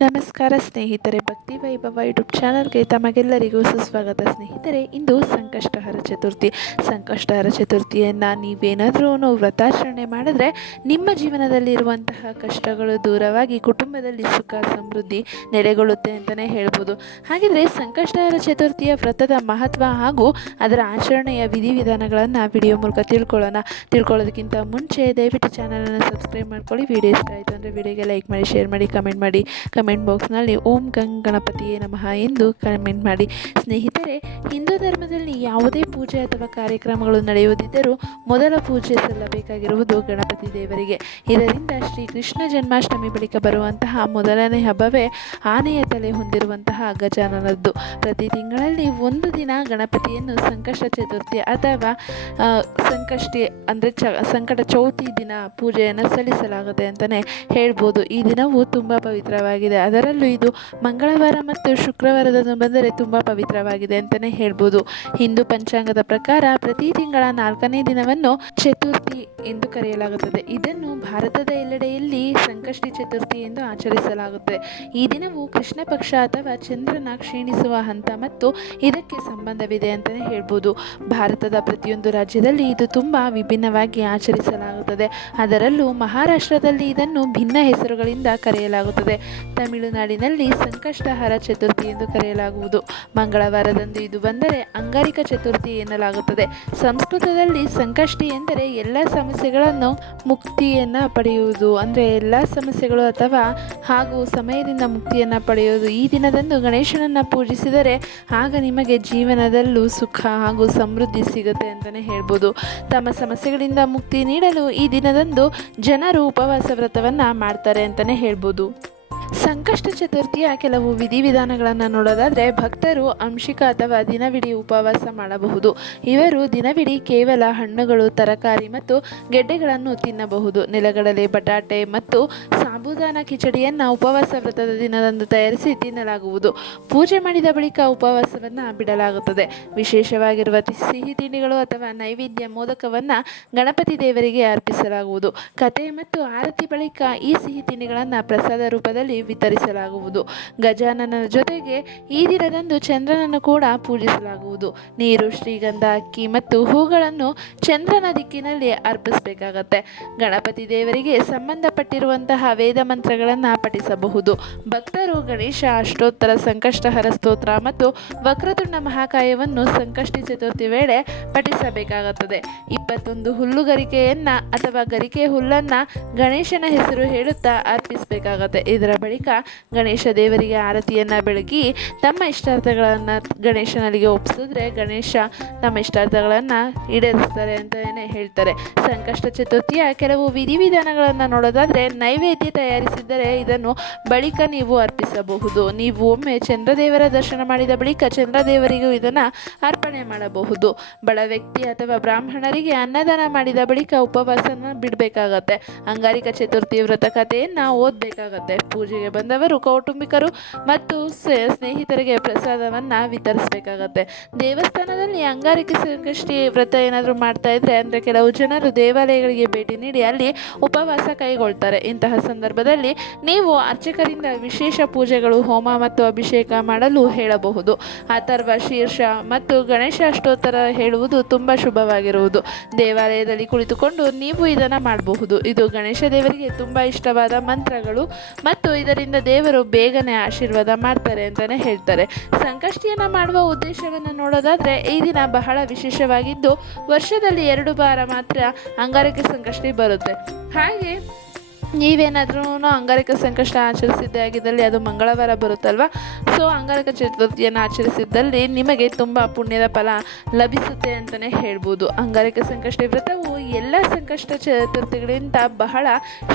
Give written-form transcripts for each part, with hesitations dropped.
ನಮಸ್ಕಾರ ಸ್ನೇಹಿತರೆ, ಭಕ್ತಿ ವೈಭವ ಯೂಟ್ಯೂಬ್ ಚಾನಲ್ಗೆ ತಮಗೆಲ್ಲರಿಗೂ ಸುಸ್ವಾಗತ. ಸ್ನೇಹಿತರೆ, ಇಂದು ಸಂಕಷ್ಟಹರ ಚತುರ್ಥಿ. ಸಂಕಷ್ಟಹರ ಚತುರ್ಥಿಯನ್ನು ನೀವೇನಾದರೂ ವ್ರತಾಚರಣೆ ಮಾಡಿದ್ರೆ ನಿಮ್ಮ ಜೀವನದಲ್ಲಿರುವಂತಹ ಕಷ್ಟಗಳು ದೂರವಾಗಿ ಕುಟುಂಬದಲ್ಲಿ ಸುಖ ಸಮೃದ್ಧಿ ನೆಲೆಗೊಳ್ಳುತ್ತೆ ಅಂತಲೇ ಹೇಳ್ಬೋದು. ಹಾಗಿದ್ರೆ ಸಂಕಷ್ಟಹರ ಚತುರ್ಥಿಯ ವ್ರತದ ಮಹತ್ವ ಹಾಗೂ ಅದರ ಆಚರಣೆಯ ವಿಧಿವಿಧಾನಗಳನ್ನು ವಿಡಿಯೋ ಮೂಲಕ ತಿಳ್ಕೊಳ್ಳೋದಕ್ಕಿಂತ ಮುಂಚೆ ದಯವಿಟ್ಟು ಚಾನಲನ್ನು ಸಬ್ಸ್ಕ್ರೈಬ್ ಮಾಡ್ಕೊಳ್ಳಿ. ವಿಡಿಯೋ ಇಷ್ಟ ಆಯಿತು ಅಂದರೆ ವಿಡಿಯೋಗೆ ಲೈಕ್ ಮಾಡಿ, ಶೇರ್ ಮಾಡಿ, ಕಮೆಂಟ್ ಮಾಡಿ. ಕಮೆಂಟ್ ಬಾಕ್ಸ್ನಲ್ಲಿ ಓಂ ಗಣಪತಿಯೇ ನಮಃ ಎಂದು ಕಮೆಂಟ್ ಮಾಡಿ. ಸ್ನೇಹಿತರೆ, ಹಿಂದೂ ಧರ್ಮದಲ್ಲಿ ಯಾವುದೇ ಪೂಜೆ ಅಥವಾ ಕಾರ್ಯಕ್ರಮಗಳು ನಡೆಯುವುದಿದ್ದರೂ ಮೊದಲ ಪೂಜೆ ಸಲ್ಲಬೇಕಾಗಿರುವುದು ಗಣಪತಿ ದೇವರಿಗೆ. ಇದರಿಂದ ಶ್ರೀ ಕೃಷ್ಣ ಜನ್ಮಾಷ್ಟಮಿ ಬಳಿಕ ಬರುವಂತಹ ಮೊದಲನೇ ಹಬ್ಬವೇ ಆನೆಯ ತಲೆ ಹೊಂದಿರುವಂತಹ ಗಜಾನನದ್ದು. ಪ್ರತಿ ತಿಂಗಳಲ್ಲಿ ಒಂದು ದಿನ ಗಣಪತಿಯನ್ನು ಸಂಕಷ್ಟ ಚತುರ್ಥಿ ಅಥವಾ ಸಂಕಷ್ಟಿ ಅಂದರೆ ಸಂಕಟ ಚೌತಿ ದಿನ ಪೂಜೆಯನ್ನು ಸಲ್ಲಿಸಲಾಗುತ್ತೆ ಅಂತಲೇ ಹೇಳ್ಬೋದು. ಈ ದಿನವು ತುಂಬ ಪವಿತ್ರವಾಗಿದೆ. ಅದರಲ್ಲೂ ಇದು ಮಂಗಳವಾರ ಮತ್ತು ಶುಕ್ರವಾರದಂದು ಬಂದರೆ ತುಂಬ ಪವಿತ್ರವಾಗಿದೆ ಅಂತಲೇ ಹೇಳ್ಬೋದು. ಹಿಂದೂ ಪಂಚಾಂಗದ ಪ್ರಕಾರ ಪ್ರತಿ ತಿಂಗಳ 4ನೇ ದಿನವನ್ನು ಚತುರ್ಥಿ ಎಂದು ಕರೆಯಲಾಗುತ್ತದೆ. ಇದನ್ನು ಭಾರತದ ಎಲ್ಲೆಡೆಯಲ್ಲಿ ಸಂಕಷ್ಟಿ ಚತುರ್ಥಿ ಎಂದು ಆಚರಿಸಲಾಗುತ್ತೆ. ಈ ದಿನವು ಕೃಷ್ಣ ಪಕ್ಷ ಅಥವಾ ಚಂದ್ರನ ಕ್ಷೀಣಿಸುವ ಹಂತ ಮತ್ತು ಇದಕ್ಕೆ ಸಂಬಂಧವಿದೆ ಅಂತಲೇ ಹೇಳ್ಬೋದು. ಭಾರತದ ಪ್ರತಿಯೊಂದು ರಾಜ್ಯದಲ್ಲಿ ಇದು ತುಂಬ ವಿಭಿನ್ನವಾಗಿ ಆಚರಿಸಲಾಗುತ್ತದೆ. ಅದರಲ್ಲೂ ಮಹಾರಾಷ್ಟ್ರದಲ್ಲಿ ಇದನ್ನು ಭಿನ್ನ ಹೆಸರುಗಳಿಂದ ಕರೆಯಲಾಗುತ್ತದೆ. ತಮಿಳುನಾಡಿನಲ್ಲಿ ಸಂಕಷ್ಟಹರ ಚತುರ್ಥಿ ಎಂದು ಕರೆಯಲಾಗುವುದು. ಮಂಗಳವಾರದಂದು ಇದು ಬಂದರೆ ಅಂಗಾರಿಕ ಚತುರ್ಥಿ ಎನ್ನಲಾಗುತ್ತದೆ. ಸಂಸ್ಕೃತದಲ್ಲಿ ಸಂಕಷ್ಟಿ ಎಂದರೆ ಎಲ್ಲ ಸಮಸ್ಯೆಗಳನ್ನು ಮುಕ್ತಿಯನ್ನು ಪಡೆಯುವುದು, ಅಂದರೆ ಎಲ್ಲ ಸಮಸ್ಯೆಗಳು ಅಥವಾ ಹಾಗೂ ಸಮಯದಿಂದ ಮುಕ್ತಿಯನ್ನು ಪಡೆಯುವುದು. ಈ ದಿನದಂದು ಗಣೇಶನನ್ನು ಪೂಜಿಸಿದರೆ ಆಗ ನಿಮಗೆ ಜೀವನದಲ್ಲೂ ಸುಖ ಹಾಗೂ ಸಮೃದ್ಧಿ ಸಿಗುತ್ತೆ ಅಂತಲೇ ಹೇಳ್ಬೋದು. ತಮ್ಮ ಸಮಸ್ಯೆಗಳಿಂದ ಮುಕ್ತಿ ನೀಡಲು ಈ ದಿನದಂದು ಜನರು ಉಪವಾಸ ವ್ರತವನ್ನು ಮಾಡ್ತಾರೆ ಅಂತಲೇ ಹೇಳ್ಬೋದು. ಸಂಕಷ್ಟ ಚತುರ್ಥಿಯ ಕೆಲವು ವಿಧಿವಿಧಾನಗಳನ್ನು ನೋಡೋದಾದರೆ, ಭಕ್ತರು ಅಂಶಿಕ ಅಥವಾ ದಿನವಿಡೀ ಉಪವಾಸ ಮಾಡಬಹುದು. ಇವರು ದಿನವಿಡೀ ಕೇವಲ ಹಣ್ಣುಗಳು, ತರಕಾರಿ ಮತ್ತು ಗೆಡ್ಡೆಗಳನ್ನು ತಿನ್ನಬಹುದು. ನೆಲಗಡಲೆ, ಬಟಾಟೆ ಮತ್ತು ಸಾಬುದಾನ ಕಿಚಡಿಯನ್ನು ಉಪವಾಸ ವ್ರತದ ದಿನದಂದು ತಯಾರಿಸಿ ತಿನ್ನಲಾಗುವುದು. ಪೂಜೆ ಮಾಡಿದ ಬಳಿಕ ಉಪವಾಸವನ್ನು ಬಿಡಲಾಗುತ್ತದೆ. ವಿಶೇಷವಾಗಿರುವ ಸಿಹಿ ತಿಂಡಿಗಳು ಅಥವಾ ನೈವೇದ್ಯ ಮೋದಕವನ್ನು ಗಣಪತಿ ದೇವರಿಗೆ ಅರ್ಪಿಸಲಾಗುವುದು. ಕಥೆ ಮತ್ತು ಆರತಿ ಬಳಿಕ ಈ ಸಿಹಿ ತಿಂಡಿಗಳನ್ನು ಪ್ರಸಾದ ರೂಪದಲ್ಲಿ ವಿತರಿಸಲಾಗುವುದು. ಗಜಾನನ ಜೊತೆಗೆ ಈ ದಿನದಂದು ಚಂದ್ರನನ್ನು ಕೂಡ ಪೂಜಿಸಲಾಗುವುದು. ನೀರು, ಶ್ರೀಗಂಧ, ಅಕ್ಕಿ ಮತ್ತು ಹೂಗಳನ್ನು ಚಂದ್ರನ ದಿಕ್ಕಿನಲ್ಲಿ ಅರ್ಪಿಸಬೇಕಾಗತ್ತೆ. ಗಣಪತಿ ದೇವರಿಗೆ ಸಂಬಂಧಪಟ್ಟಿರುವಂತಹ ವೇದ ಮಂತ್ರಗಳನ್ನು ಪಠಿಸಬಹುದು. ಭಕ್ತರು ಗಣೇಶ ಅಷ್ಟೋತ್ತರ, ಸಂಕಷ್ಟಹರ ಸ್ತೋತ್ರ ಮತ್ತು ವಕ್ರತುಂಡ ಮಹಾಕಾಯವನ್ನು ಸಂಕಷ್ಟಿ ಚತುರ್ಥಿ ವೇಳೆ ಪಠಿಸಬೇಕಾಗುತ್ತದೆ. 21 ಹುಲ್ಲುಗರಿಕೆಯನ್ನು ಅಥವಾ ಗರಿಕೆ ಹುಲ್ಲನ್ನು ಗಣೇಶನ ಹೆಸರು ಹೇಳುತ್ತಾ ಅರ್ಪಿಸಬೇಕಾಗತ್ತೆ. ಇದರ ಬಳಿಕ ಗಣೇಶ ದೇವರಿಗೆ ಆರತಿಯನ್ನು ಬೆಳಗಿ ತಮ್ಮ ಇಷ್ಟಾರ್ಥಗಳನ್ನು ಗಣೇಶನಿಗೆ ಒಪ್ಪಿಸಿದ್ರೆ ಗಣೇಶ ತಮ್ಮ ಇಷ್ಟಾರ್ಥಗಳನ್ನು ಈಡೇರಿಸ್ತಾರೆ ಅಂತಲೇ ಹೇಳ್ತಾರೆ. ಸಂಕಷ್ಟ ಚತುರ್ಥಿಯ ಕೆಲವು ವಿಧಿವಿಧಾನಗಳನ್ನು ನೋಡೋದಾದರೆ, ನೈವೇದ್ಯ ತಯಾರಿಸಿದ್ದರೆ ಇದನ್ನು ಬಳಿಕ ನೀವು ಅರ್ಪಿಸಬಹುದು. ನೀವು ಒಮ್ಮೆ ಚಂದ್ರದೇವರ ದರ್ಶನ ಮಾಡಿದ ಬಳಿಕ ಚಂದ್ರದೇವರಿಗೂ ಇದನ್ನು ಅರ್ಪಣೆ ಮಾಡಬಹುದು. ಬಡ ವ್ಯಕ್ತಿ ಅಥವಾ ಬ್ರಾಹ್ಮಣರಿಗೆ ಅನ್ನದಾನ ಮಾಡಿದ ಬಳಿಕ ಉಪವಾಸನ ಬಿಡಬೇಕಾಗತ್ತೆ. ಅಂಗಾರಿಕ ಚತುರ್ಥಿ ವ್ರತ ಕಥೆಯನ್ನು ಓದಬೇಕಾಗತ್ತೆ. ಪೂಜೆಗೆ ಬಂದವರು ಕೌಟುಂಬಿಕರು ಮತ್ತು ಸ್ನೇಹಿತರಿಗೆ ಪ್ರಸಾದವನ್ನು ವಿತರಿಸಬೇಕಾಗತ್ತೆ. ದೇವಸ್ಥಾನದಲ್ಲಿ ಅಂಗಾರಿಕ ಸಂಕಷ್ಟಿ ವ್ರತ ಏನಾದರೂ ಮಾಡ್ತಾ ಇದ್ರೆ ಅಂದರೆ ಕೆಲವು ಜನರು ದೇವಾಲಯಗಳಿಗೆ ಭೇಟಿ ನೀಡಿ ಅಲ್ಲಿ ಉಪವಾಸ ಕೈಗೊಳ್ತಾರೆ. ಇಂತಹ ಸಂದರ್ಭದಲ್ಲಿ ನೀವು ಅರ್ಚಕರಿಂದ ವಿಶೇಷ ಪೂಜೆಗಳು, ಹೋಮ ಮತ್ತು ಅಭಿಷೇಕ ಮಾಡಲು ಹೇಳಬಹುದು. ಅಥರ್ವ ಶೀರ್ಷ ಮತ್ತು ಗಣೇಶ ಅಷ್ಟೋತ್ತರ ಹೇಳುವುದು ತುಂಬ ಶುಭವಾಗಿರುವುದು. ದೇವಾಲಯದಲ್ಲಿ ಕುಳಿತುಕೊಂಡು ನೀವು ಇದನ್ನು ಮಾಡಬಹುದು. ಇದು ಗಣೇಶ ದೇವರಿಗೆ ತುಂಬ ಇಷ್ಟವಾದ ಮಂತ್ರಗಳು ಮತ್ತು ಇದರಿಂದ ದೇವರು ಬೇಗನೆ ಆಶೀರ್ವಾದ ಮಾಡ್ತಾರೆ ಅಂತಲೇ ಹೇಳ್ತಾರೆ. ಸಂಕಷ್ಟಿಯನ್ನು ಮಾಡುವ ಉದ್ದೇಶವನ್ನು ನೋಡೋದಾದರೆ, ಈ ದಿನ ಬಹಳ ವಿಶೇಷವಾಗಿದ್ದು ವರ್ಷದಲ್ಲಿ 2 ಬಾರ ಮಾತ್ರ ಅಂಗಾರಕ ಸಂಕಷ್ಟಿ ಬರುತ್ತೆ. ಹಾಗೆ ನೀವೇನಾದ್ರೂ ಅಂಗಾರಕ ಸಂಕಷ್ಟ ಆಚರಿಸಿದ್ದೇ ಆಗಿದ್ದಲ್ಲಿ ಅದು ಮಂಗಳವಾರ ಬರುತ್ತಲ್ವ. ಸೊ ಅಂಗಾರಕ ಚತುರ್ಥಿಯನ್ನು ಆಚರಿಸಿದ್ದಲ್ಲಿ ನಿಮಗೆ ತುಂಬ ಪುಣ್ಯದ ಫಲ ಲಭಿಸುತ್ತೆ ಅಂತಲೇ ಹೇಳ್ಬೋದು. ಅಂಗಾರಕ ಸಂಕಷ್ಟಿ ವ್ರತವು ಎಲ್ಲ ಸಂಕಷ್ಟ ಚತುರ್ಥಿಗಳಿಂದ ಬಹಳ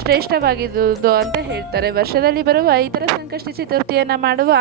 ಶ್ರೇಷ್ಠವಾಗಿರುವುದು ಅಂತ ಹೇಳ್ತಾರೆ. ವರ್ಷದಲ್ಲಿ ಬರುವ ಇತರ ಸಂಕಷ್ಟಿ ಚತುರ್ಥಿಯನ್ನು ಮಾಡುವ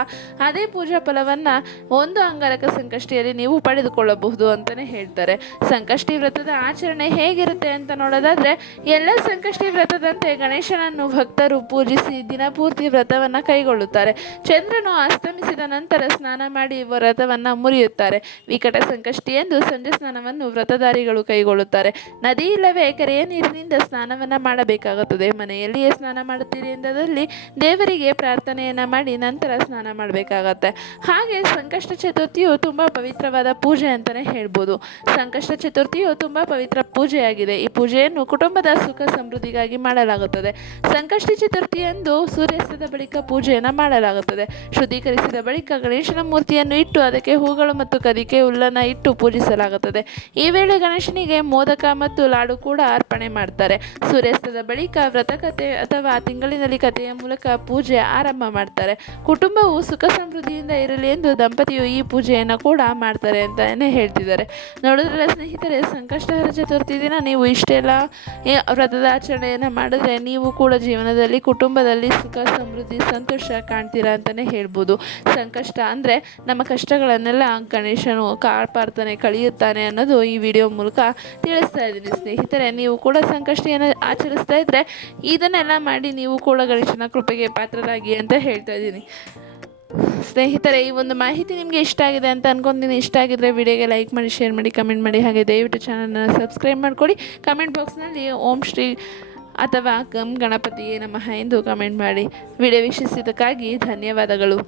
ಅದೇ ಪೂಜಾ ಫಲವನ್ನು ಒಂದು ಅಂಗಾರಕ ಸಂಕಷ್ಟಿಯಲ್ಲಿ ನೀವು ಪಡೆದುಕೊಳ್ಳಬಹುದು ಅಂತಲೇ ಹೇಳ್ತಾರೆ. ಸಂಕಷ್ಟಿ ವ್ರತದ ಆಚರಣೆ ಹೇಗಿರುತ್ತೆ ಅಂತ ನೋಡೋದಾದರೆ, ಎಲ್ಲ ಸಂಕಷ್ಟಿ ವ್ರತದಂತೆ ಗಣೇಶ ಗಣೇಶನನ್ನು ಭಕ್ತರು ಪೂಜಿಸಿ ದಿನಪೂರ್ತಿ ವ್ರತವನ್ನು ಕೈಗೊಳ್ಳುತ್ತಾರೆ. ಚಂದ್ರನು ಅಸ್ತಮಿಸಿದ ನಂತರ ಸ್ನಾನ ಮಾಡಿ ವ್ರತವನ್ನು ಮುರಿಯುತ್ತಾರೆ. ವಿಕಟ ಸಂಕಷ್ಟಿಯಂದು ಸಂಜೆ ಸ್ನಾನವನ್ನು ವ್ರತಧಾರಿಗಳು ಕೈಗೊಳ್ಳುತ್ತಾರೆ. ನದಿ ಇಲ್ಲವೇ ಕೆರೆಯ ನೀರಿನಿಂದ ಸ್ನಾನವನ್ನು ಮಾಡಬೇಕಾಗುತ್ತದೆ. ಮನೆಯಲ್ಲಿಯೇ ಸ್ನಾನ ಮಾಡುತ್ತೀರಿ ಎಂದಲ್ಲಿ ದೇವರಿಗೆ ಪ್ರಾರ್ಥನೆಯನ್ನು ಮಾಡಿ ನಂತರ ಸ್ನಾನ ಮಾಡಬೇಕಾಗತ್ತೆ. ಹಾಗೆ ಸಂಕಷ್ಟ ಚತುರ್ಥಿಯು ತುಂಬ ಪವಿತ್ರವಾದ ಪೂಜೆ ಅಂತಲೇ ಹೇಳ್ಬೋದು. ಸಂಕಷ್ಟ ಚತುರ್ಥಿಯು ತುಂಬ ಪವಿತ್ರ ಪೂಜೆಯಾಗಿದೆ. ಈ ಪೂಜೆಯನ್ನು ಕುಟುಂಬದ ಸುಖ ಸಮೃದ್ಧಿಗಾಗಿ ಮಾಡಲಾಗುತ್ತದೆ. ಸಂಕಷ್ಟಿ ಚತುರ್ಥಿಯಂದು ಸೂರ್ಯಾಸ್ತದ ಬಳಿಕ ಪೂಜೆಯನ್ನು ಮಾಡಲಾಗುತ್ತದೆ. ಶುದ್ಧೀಕರಿಸಿದ ಬಳಿಕ ಗಣೇಶನ ಮೂರ್ತಿಯನ್ನು ಇಟ್ಟು ಅದಕ್ಕೆ ಹೂಗಳು ಮತ್ತು ಕದಿಕೆ ಹುಲ್ಲನ್ನು ಇಟ್ಟು ಪೂಜಿಸಲಾಗುತ್ತದೆ. ಈ ವೇಳೆ ಗಣೇಶನಿಗೆ ಮೋದಕ ಮತ್ತು ಲಾಡು ಕೂಡ ಅರ್ಪಣೆ ಮಾಡ್ತಾರೆ. ಸೂರ್ಯಾಸ್ತದ ಬಳಿಕ ವ್ರತಕಥೆ ಅಥವಾ ತಿಂಗಳಿನಲ್ಲಿ ಕಥೆಯ ಮೂಲಕ ಪೂಜೆ ಆರಂಭ ಮಾಡ್ತಾರೆ. ಕುಟುಂಬವು ಸುಖ ಸಮೃದ್ಧಿಯಿಂದ ಇರಲಿ ಎಂದು ದಂಪತಿಯು ಈ ಪೂಜೆಯನ್ನು ಕೂಡ ಮಾಡ್ತಾರೆ ಅಂತಲೇ ಹೇಳ್ತಿದ್ದಾರೆ. ನೋಡಿದ್ರಲ್ಲ ಸ್ನೇಹಿತರೆ, ಸಂಕಷ್ಟಹರ ಚತುರ್ಥಿ ದಿನ ನೀವು ಇಷ್ಟೆಲ್ಲ ವ್ರತದ ಆಚರಣೆಯನ್ನು ಮಾಡಿದ್ರೆ ನೀವು ಕೂಡ ಜೀವನದಲ್ಲಿ ಕುಟುಂಬದಲ್ಲಿ ಸುಖ ಸಮೃದ್ಧಿ ಸಂತೋಷ ಕಾಣ್ತೀರಾ ಅಂತಲೇ ಹೇಳ್ಬೋದು. ಸಂಕಷ್ಟ ಅಂದರೆ ನಮ್ಮ ಕಷ್ಟಗಳನ್ನೆಲ್ಲ ಗಣೇಶನು ಕಾಪಾಡ್ತಾನೆ, ಕಳೆಯುತ್ತಾನೆ ಅನ್ನೋದು ಈ ವಿಡಿಯೋ ಮೂಲಕ ತಿಳಿಸ್ತಾ ಇದ್ದೀನಿ ಸ್ನೇಹಿತರೆ. ನೀವು ಕೂಡ ಸಂಕಷ್ಟಿಯನ್ನು ಆಚರಿಸ್ತಾ ಇದ್ದರೆ ಇದನ್ನೆಲ್ಲ ಮಾಡಿ ನೀವು ಕೂಡ ಗಣೇಶನ ಕೃಪೆಗೆ ಪಾತ್ರರಾಗಿ ಅಂತ ಹೇಳ್ತಾ ಇದ್ದೀನಿ ಸ್ನೇಹಿತರೆ. ಈ ಒಂದು ಮಾಹಿತಿ ನಿಮಗೆ ಇಷ್ಟ ಆಗಿದೆ ಅಂತ ಅನ್ಕೊಂತೀನಿ. ಇಷ್ಟ ಆಗಿದ್ರೆ ವಿಡಿಯೋಗೆ ಲೈಕ್ ಮಾಡಿ, ಶೇರ್ ಮಾಡಿ, ಕಮೆಂಟ್ ಮಾಡಿ. ಹಾಗೆ ದಯವಿಟ್ಟು ಚಾನಲ್ನ ಸಬ್ಸ್ಕ್ರೈಬ್ ಮಾಡಿಕೊಡಿ. ಕಮೆಂಟ್ ಬಾಕ್ಸ್ನಲ್ಲಿ ಓಂ ಶ್ರೀ ಅಥವಾ ಗಂ ಗಣಪತಿಯೇ ನಮಃ ಎಂದು ಕಮೆಂಟ್ ಮಾಡಿ. ವಿಡಿಯೋ ವೀಕ್ಷಿಸಿದ್ದಕ್ಕಾಗಿ ಧನ್ಯವಾದಗಳು.